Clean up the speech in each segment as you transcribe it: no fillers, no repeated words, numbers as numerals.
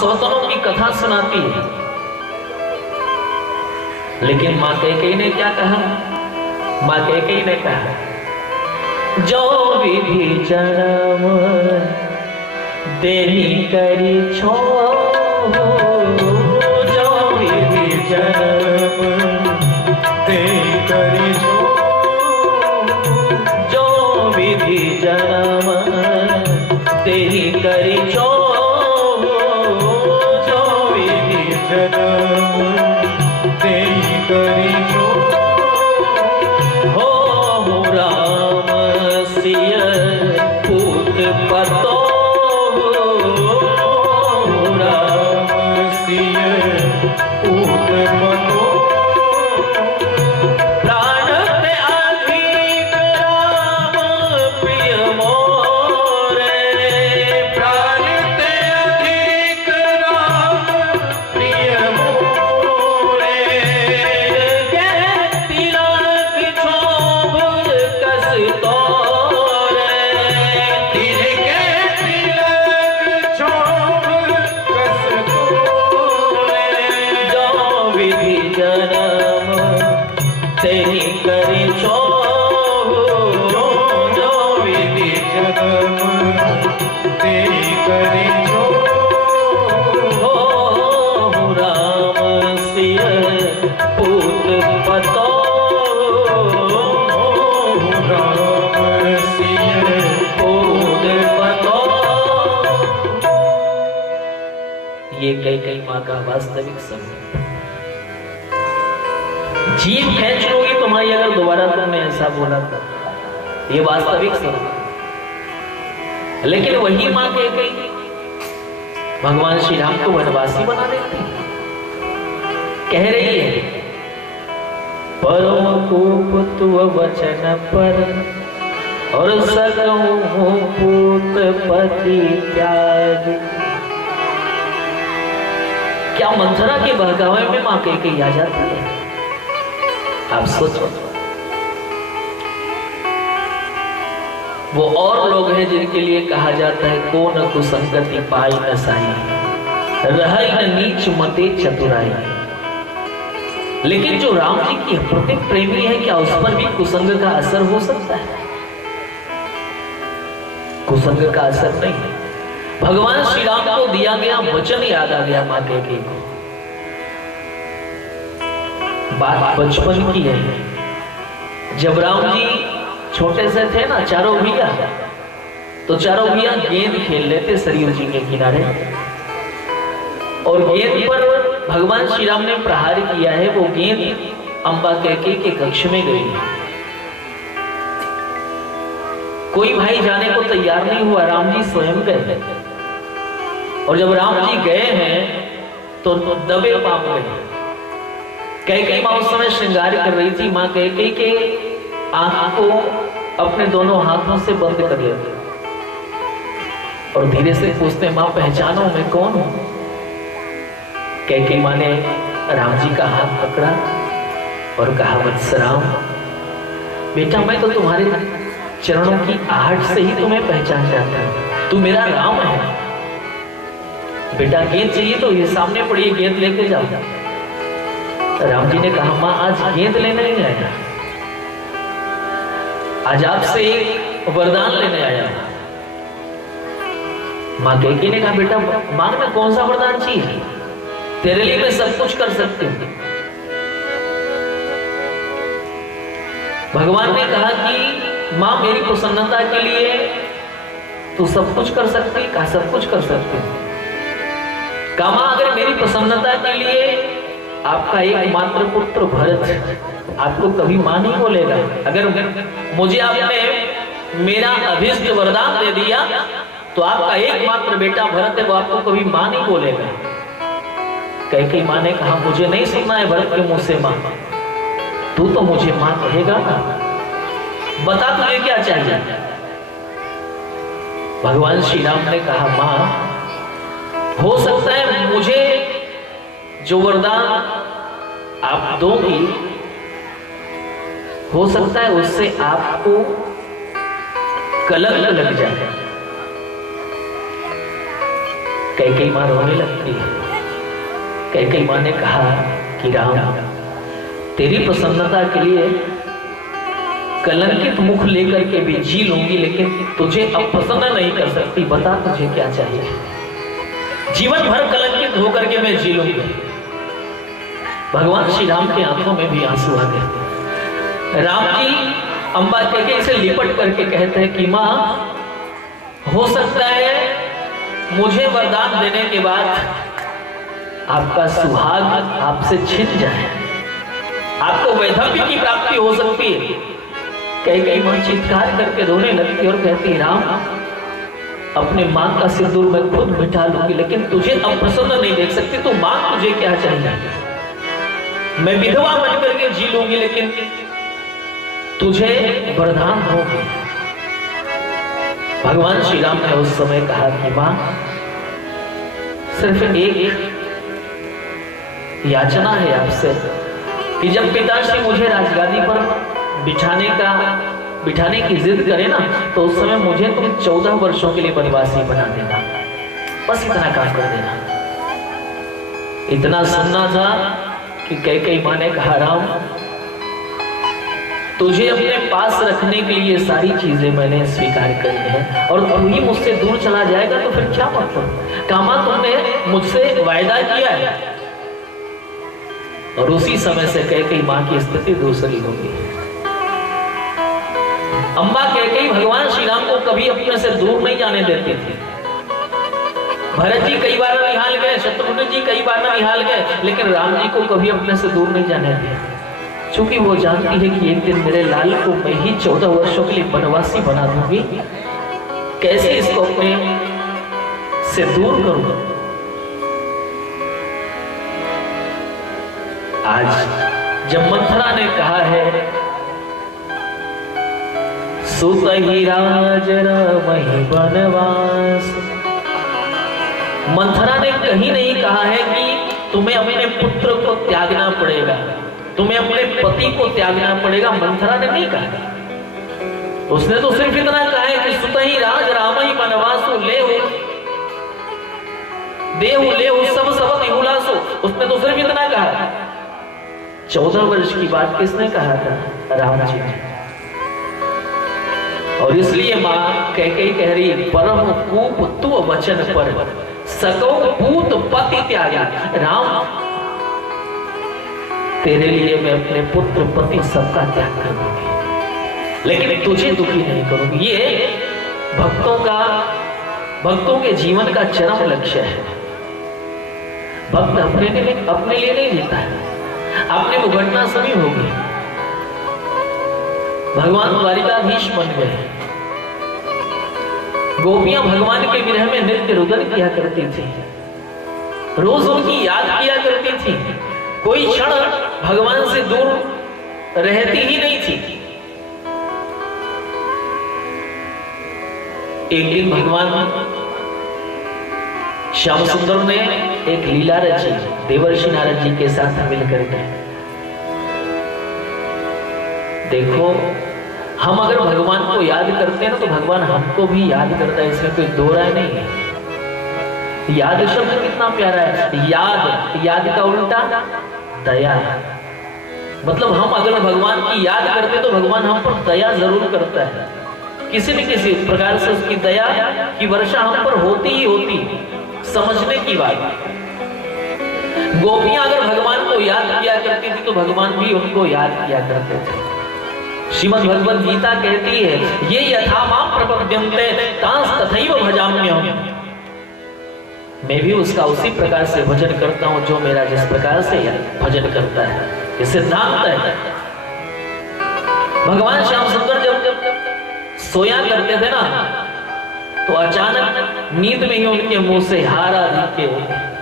सौतनों की कथा सुनाती है, लेकिन मां कैकेयी ने क्या कहा? मां कैकेयी ने कहा, जो विधि जन्म देनी करी छो, जो विधि जन्म देनी करी छो, जो विधि जन्म देनी करी छो, जो विधि जन्म देनी करी छो, हो राम सिय पूत पतो, ये कैकेयी माँ का वास्तविक समय। जीभ खींच लोगी तुम्हारी अगर दोबारा तुमने ऐसा बोला था, ये वास्तविक समय। लेकिन वही माँ कैकेयी भगवान श्री राम को वनवासी बना देती, कह रही है, परम कोप तुव वचन पर और सकऊं पूत पति त्याग। क्या मंथरा के बहकावे में मां कैकेयी आ जाती है? आप सोचो, वो और लोग हैं जिनके लिए कहा जाता है, को न कुसंगति पाई न साई, रहै न नीच मते चतुराई। लेकिन जो राम जी की प्रत्येक प्रेमी है, क्या उस पर भी कुसंग का असर हो सकता है? कुसंग का असर नहीं है। भगवान श्री राम को दिया गया वचन याद आ गया मां कैकेयी को। बात बचपन की है, जब राम जी छोटे से थे ना, चारों भैया, तो चारों भैया गेंद खेल लेते सरयू जी के किनारे, और गेंद पर भगवान श्री राम ने प्रहार किया है। वो गेंद अंबा कैकेयी के कक्ष में गई। कोई भाई जाने को तैयार नहीं हुआ, राम जी स्वयं गए। और जब राम जी गए हैं तो दबे पाप गए। कैकेयी मां उस समय श्रृंगार कर रही थी। मां कैकेयी के आंख को अपने दोनों हाथों से बंद कर लेते और धीरे से पूछते, मां पहचानो मैं कौन हूं? कैकेयी मां ने राम जी का हाथ पकड़ा और कहा, वत्स राम, बेटा मैं तो तुम्हारे चरणों की आहट से ही तुम्हें पहचान जाता हूं, तू मेरा राम है। बेटा गेंद चाहिए तो ये सामने पड़ी है, गेंद लेके जाओ। राम जी ने कहा, मां आज गेंद लेने नहीं आया, आज आपसे एक वरदान लेने आया। मां कैकेयी ने कहा, बेटा मांगना, कौन सा वरदान चाहिए? तेरे लिए मैं सब कुछ कर सकती हूं। भगवान ने कहा कि मां मेरी प्रसन्नता के लिए तू सब कुछ कर सकती है। कहा सब कुछ कर सकती हूं। कहा मां अगर मेरी प्रसन्नता के लिए आपका एकमात्र पुत्र भरत आपको कभी मां नहीं बोलेगा, अगर मुझे आपने मेरा अभीष्ट वरदान दे दिया तो आपका एकमात्र बेटा भरत है, वो आपको कभी मां नहीं बोलेगा। कैकेयी मां ने कहा, मुझे नहीं सुनना है भरत के मुंह से मां, तू तो मुझे मां कहेगा ना, बता तुझे क्या चाहिए? भगवान श्री राम ने कहा, मां हो सकता है मुझे जो वरदान आप दोगी, हो सकता है उससे आपको कलंक लग जाए। कैकेयी माँ रोने लगती है। कैकेयी माँ ने कहा कि राम, तेरी प्रसन्नता के लिए कलंकित मुख लेकर के भी जी लूंगी, लेकिन तुझे अब प्रसन्न नहीं कर सकती। बता तुझे क्या चाहिए? जीवन भर कलंकित होकर के मैं जी लूंगी। भगवान श्री राम के आंखों में भी आंसू आ गए। राम जी अम्बा कैकेयी से लिपट करके कहते हैं कि माँ, हो सकता है मुझे वरदान देने के बाद आपका सुहाग आपसे छिन जाए, आपको वैधव्य की प्राप्ति हो सकती है। कैकेयी मां चित्कार करके रोने लगती और कहती, राम, अपने मां का सिंदूर मैं खुद मिटा लूंगी, लेकिन तुझे अब प्रसन्न नहीं देख सकती। तो मां, तुझे क्या चाहिए? मैं विधवा बन करके जी लूंगी, लेकिन तुझे वरदान होगी। भगवान श्री राम ने उस समय कहा कि मां, सिर्फ एक याचना है आपसे कि जब पिताश्री मुझे राजगादी पर बिठाने की जिद करे ना, तो उस समय मुझे तुम 14 वर्षों के लिए वनवासी बना देना। बस इतना काम कर देना। इतना सुनना था कि कैकेयी मां ने कहा, राम, तुझे अपने पास रखने के लिए सारी चीजें मैंने स्वीकार करी है, और तू ही मुझसे दूर चला जाएगा तो फिर क्या मतलब? कामा, तुमने मुझसे वायदा किया है। और उसी समय से कैकेयी मां की स्थिति दूसरी होगी। अम्मा कैकेयी भगवान श्री राम को कभी अपने से दूर नहीं जाने देती थी। भरत जी कई बार निहाल गए, शत्रुघ्न जी कई बार निहाल गए, लेकिन राम जी को कभी अपने से दूर नहीं जाने दिया। क्योंकि वो जानती है कि एक दिन मेरे लाल को मैं ही 14 वर्षों के लिए वनवासी बना दूंगी। कैसे इसको अपने से दूर करूं? आज जब मंथरा ने कहा है, सुतहि राज रमहि वनवास, मंथरा ने कहीं नहीं कहा है कि तुम्हें अपने पुत्र को त्यागना पड़ेगा, तुम्हें अपने पति को त्यागना पड़ेगा। मंथरा ने नहीं कहा। उसने तो सिर्फ इतना कहा है कि सुतहि राज रामहि वनवासो लेहु देहु लेहु सब सब निहुलासो। उसने तो सिर्फ इतना कहा। 14 वर्ष की बात किसने कहा था? राम जी ने। और इसलिए मां कैकेयी कह रही, परम कूप तु वचन पर सकौ पूत पति त्यागा। राम, तेरे लिए मैं अपने पुत्र पति सबका त्याग कर दूंगी, लेकिन तुझे दुखी नहीं करूंगी। ये भक्तों के जीवन का चरम लक्ष्य है। भक्त अपने लिए नहीं जीता है। अपने को घटना सभी होगी। भगवान द्वारिकाधीश बन गए। गोपियां भगवान के विरह में नृत्य रुदन किया करती थी, रोज उनकी याद किया करती थी। कोई क्षण भगवान से दूर रहती ही नहीं थी। एक दिन भगवान श्याम सुंदर ने एक लीला रची देवर्षि नारद जी के साथ मिलकर के। देखो, हम अगर भगवान को याद करते हैं ना, तो भगवान हमको भी याद करता है, इसमें कोई दो राय नहीं है। याद शब्द कितना प्यारा है। याद का उल्टा दया। मतलब हम अगर भगवान की याद करते तो भगवान हम पर दया जरूर करता है। किसी न किसी प्रकार से उसकी दया की वर्षा हम पर होती ही होती। समझने की बात। गोपियां अगर भगवान को याद किया करती थी तो भगवान भी उनको याद किया करते थे। श्रीमद् भगवद गीता कहती है, ये यथा मां प्रपद्यन्ते तांस तथैव भजाम्यहम्। मैं भी उसका उसी प्रकार से भजन करता हूं जो मेरा जिस प्रकार से भजन करता है। ये सिद्धांत है। भगवान श्याम सुंदर जब सोया करते थे ना, तो अचानक नींद में ही उनके मुंह से हा राधिके,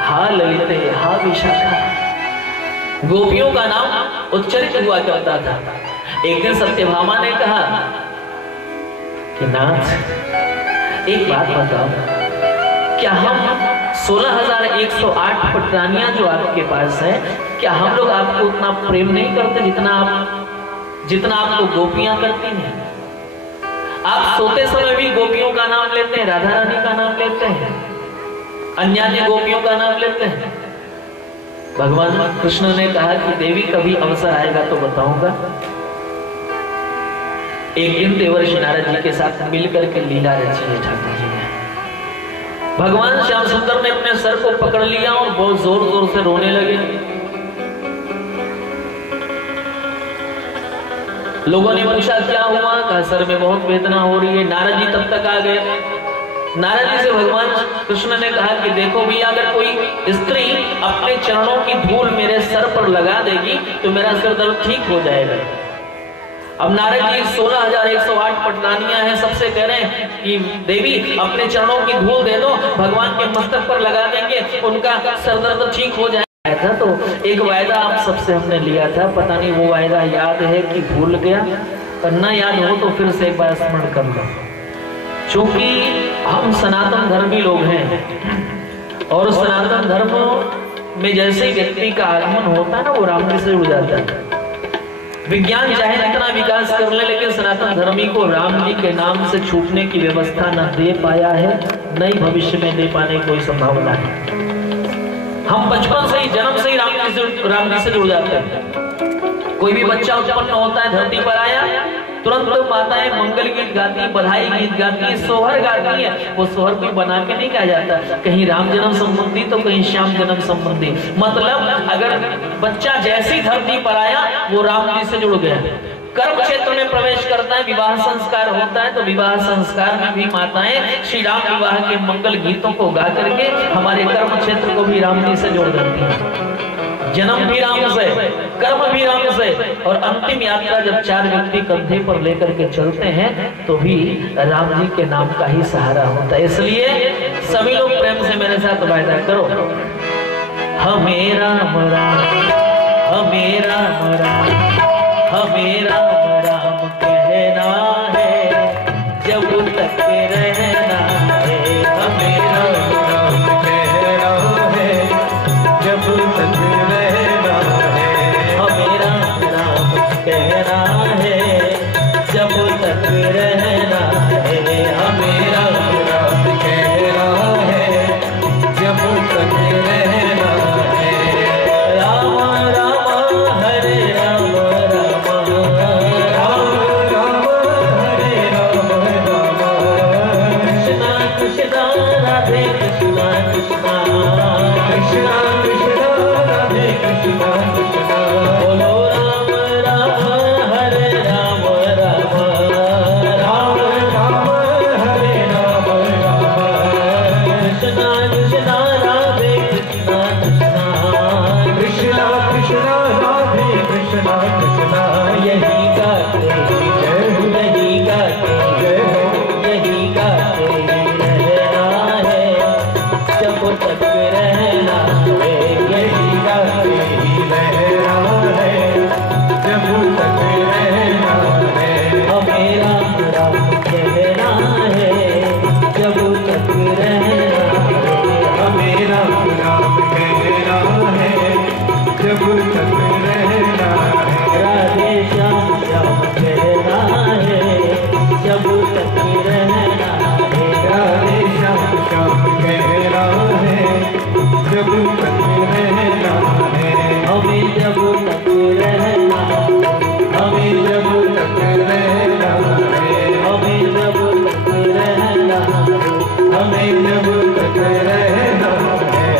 हा ललिते, हा विशाखा गोपियों का नाम उच्चरित हुआ करता था। एक दिन सत्यभामा ने कहा कि नाथ, एक बात बताओ, क्या हम 16,108 पटरानियां जो आपके पास है, क्या हम लोग आपको उतना प्रेम नहीं करते जितना आपको गोपियां करती हैं? आप सोते समय भी गोपियों का नाम लेते हैं, राधा रानी का नाम लेते हैं। अन्य अन्य गोपियों का नाम लेते हैं। भगवान कृष्ण ने कहा कि देवी कभी अवसर आएगा तो बताऊंगा। एक दिन देवर्षि नारद जी के साथ मिलकर के लीला रची है ठाकुर जी ने। भगवान श्याम सुंदर ने अपने सर को पकड़ लिया और बहुत जोर जोर से रोने लगे। लोगों ने पूछा क्या हुआ, कहा सर में बहुत वेदना हो रही है। नारद जी तब तक आ गए। नारद जी से भगवान कृष्ण ने कहा कि देखो भैया, अगर कोई स्त्री अपने चरणों की धूल मेरे सर पर लगा देगी तो मेरा सिर दर्द ठीक हो जाएगा। अब नारद जी 16,108 पटरानियां हैं, सबसे कह रहे हैं कि देवी अपने चरणों की धूल दे दो, भगवान के मस्तक पर लगा देंगे, उनका सर दर्द ठीक हो जाएगा। तो एक वायदा आप सबसे हमने लिया था, पता नहीं वो वायदा याद है कि भूल गया, पर ना याद हो तो फिर से एक बार स्मरण कर लो। चूंकि हम सनातन धर्मी लोग हैं और सनातन धर्म में जैसे ही व्यक्ति का आगमन होता है ना, वो राम जी से जुड़ जाता है। विज्ञान चाहे जितना विकास कर ले, लेकिन सनातन धर्मी को राम जी के नाम से छूटने की व्यवस्था न दे पाया है, न ही भविष्य में दे पाने की कोई संभावना है। हम बचपन से ही, जन्म से ही राम जी से जुड़ जाते हैं। कोई भी बच्चा उत्पन्न होता है, धरती पर आया, तुरंत माताएं मंगल गीत गाती, बधाई गीत गाती, सोहर गाती है। वो सोहर कोई बना के नहीं गाया जाता, कहीं राम जन्म संबंधी तो कहीं श्याम जन्म संबंधी। मतलब अगर बच्चा जैसी धरती पर आया वो राम जी से जुड़ गया। कर्म क्षेत्र में प्रवेश करता है, विवाह संस्कार होता है, तो विवाह संस्कार में भी माताएं श्री राम विवाह के मंगल गीतों को गा करके हमारे कर्म क्षेत्र को भी राम जी से जोड़ देती है। जन्म भी राम से, कर्म भी राम से, और अंतिम यात्रा जब चार व्यक्ति कंधे पर लेकर के चलते हैं तो भी राम जी के नाम का ही सहारा होता है। इसलिए सभी लोग प्रेम से मेरे साथ वायदा करो, हमें राम राम, हमें राम राम, हमें राम राम कहना है, जब तक रहना है। हमें राम राम कहना है, जब तक रहना है। हमें राम राम कहना है, जब तक रहना है। हमें राम राम कहना है, जब तक रहना है। राम राम हरे राम, राम राम हरे राम, राम कृष्णा कृष्णा राधे कृष्णा, कृष्णा कृष्णा कृष्णा राधे कृष्णा, कृष्णा। बोलो राम राम हरे राम, राम राम राम हरे राम, राम कृष्णा कृष्णा राधे कृष्णा, कृष्णा कृष्णा कृष्णा राधे कृष्णा, कृष्णा। यही गाते यही गाते यही गाते रहना है, जब तक रहना है। यही गाते रहना है, जब तक रहना है। हमें राम राम कहना है, जब तक रहना है। हमें राम राम कहना है, जब तक रहना है। राधे श्याम श्याम कहना है, जब तक रहना है। राधे श्याम श्याम कहना है, जब तक रहना है। हमें जब तक रहना है, हमें जब तक रहना है। हमें जब तक रहना है, हमें जब तक रहना है।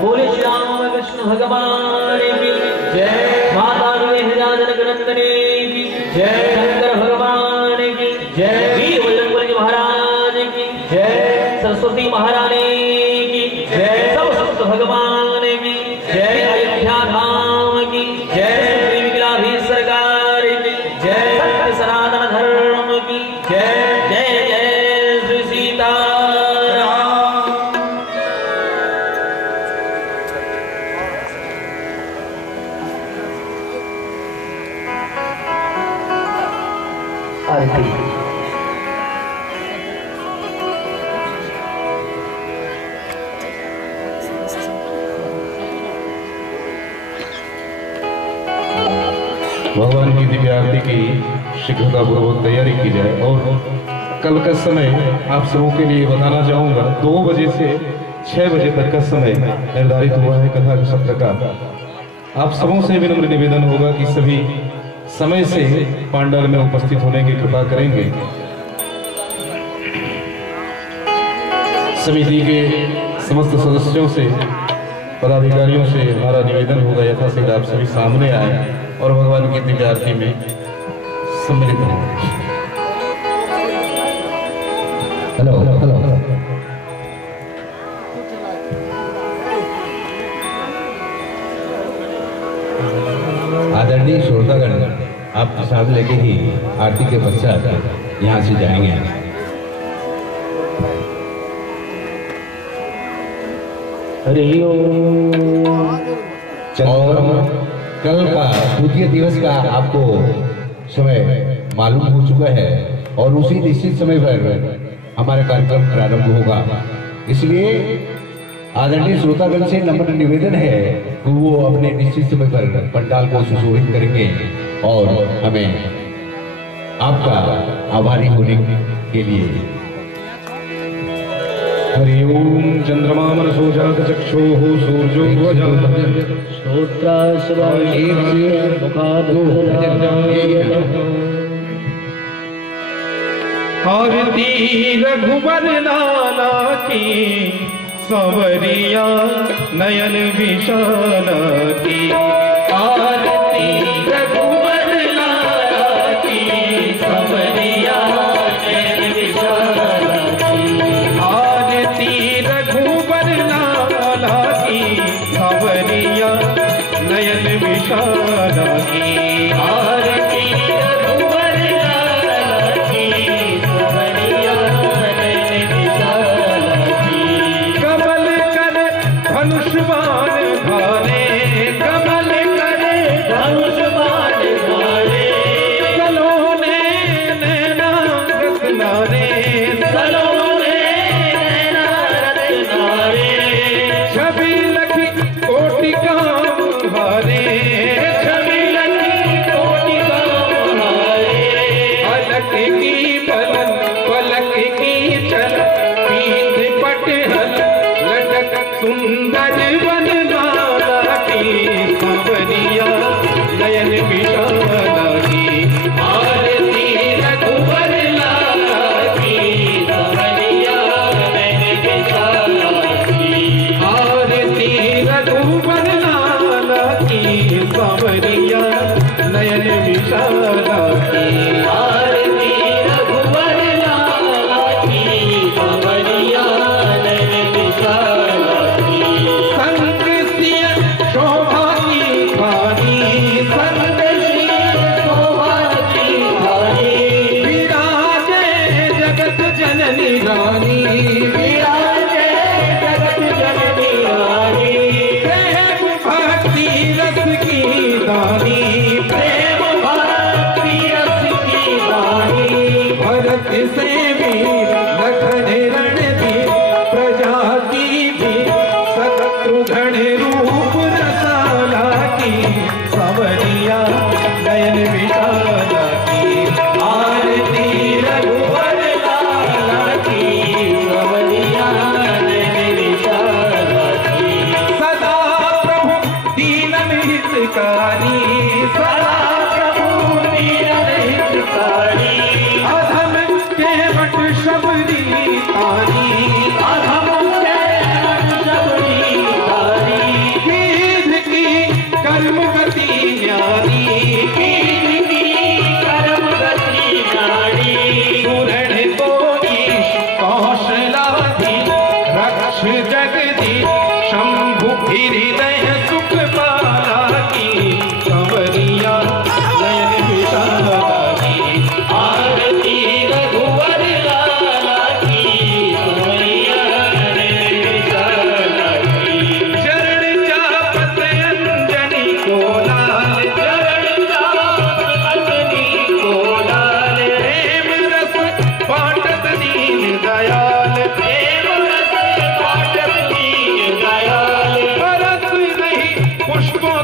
बोले श्री राम कृष्ण भगवान की जय, माता जनक नंदनी की जय, शंकर भगवान की जय, वीर बजरंगबली महाराज की जय, सरस्वती महारानी की जय, सब संत भगवान की जय, अयोध्या धाम की जय, श्री विकलाधीश सरकार की जय, सत्य सनातन धर्म की जय। जय जय श्री सीताराम। आरती। भगवान की दिव्य आरती की शीघ्रता पूर्वक तैयारी की जाए और कल का समय आप सबों के लिए बताना चाहूँगा। 2 बजे से 6 बजे तक का समय निर्धारित हुआ है कथा सत्र का। आप सबों से विनम्र निवेदन होगा कि सभी समय से पांडाल में उपस्थित होने की कृपा करेंगे। समिति के समस्त सदस्यों से, पदाधिकारियों से हमारा निवेदन होगा यथाशीघ्र आप सभी सामने आए और भगवान की दिव्य आरती में सम्मिलित हों। हेलो हेलो आदरणीय श्रोतागण, आप प्रसाद लेके ही आरती के पश्चात यहाँ से जाएंगे। हरि और कल का द्वितीय दिवस का आपको समय मालूम हो चुका है और उसी निश्चित समय पर हमारा कार्यक्रम प्रारंभ होगा। इसलिए आदरणीय श्रोतागण से नम्र निवेदन है कि वो अपने निश्चित समय पर पंडाल को सुशोभित करेंगे और हमें आपका आभारी होने के लिए। हरि ओम। चंद्रमा मनसो जात चक्षुः सूर्यो आरती रघुबर लाला की, संवरिया नयन विशाला की। आरती रघुबर लाला की, संवरिया नयन विशाला की। आरती रघुबर लाला की, संवरिया नयन विशाला की। आरती सुंदर वनमाला की, संवरिया नयन विशाला की। आरती रघुबर लाला की, संवरिया नयन विशाला की। आरती रघुबर लाला की, संवरिया नयन विशाला की। आरती रघुबर लाला की, संवरिया नयन विशाला। पुष्पों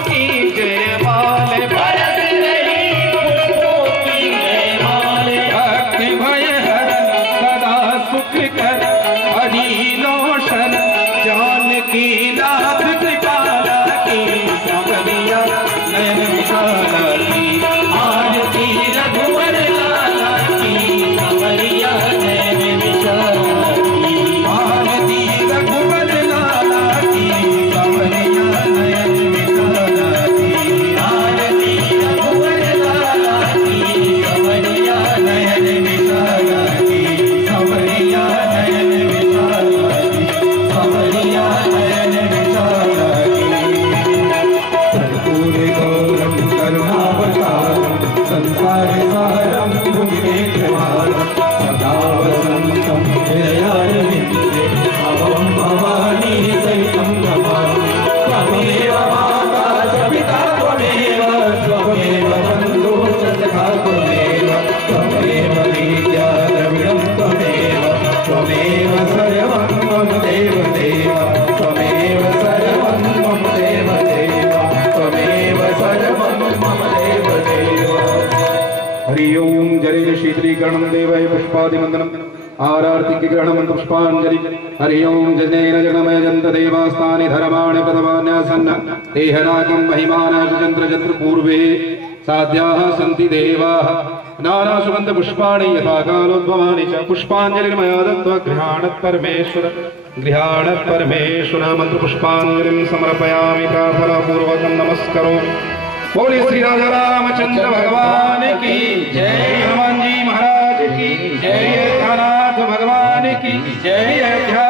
पुष्पादिवंदनम आरार्ति के ग्रहण मंत्र पुष्पांजलि हरि ओम जनेन जगमय जंत देवास्तानि धर्माणि प्रथमान्यासन्न देहनागम महिमाना चंद्र चंद्र पूर्वे साध्याः सन्ति देवाः नाना सुगंध पुष्पाणि यथा कालोद्भवानि च पुष्पांजलिर्मया दत्त्वा गृहाणत् परमेश्वर मंत्र पुष्पांजलिं समर्पयामि प्रार्थना पूर्वकं नमस्करोमि। बोले श्री राजा रामचंद्र भगवान की जय, हनुमान जी महाराज की जय, कानाथ भगवान की जय, अयोध्या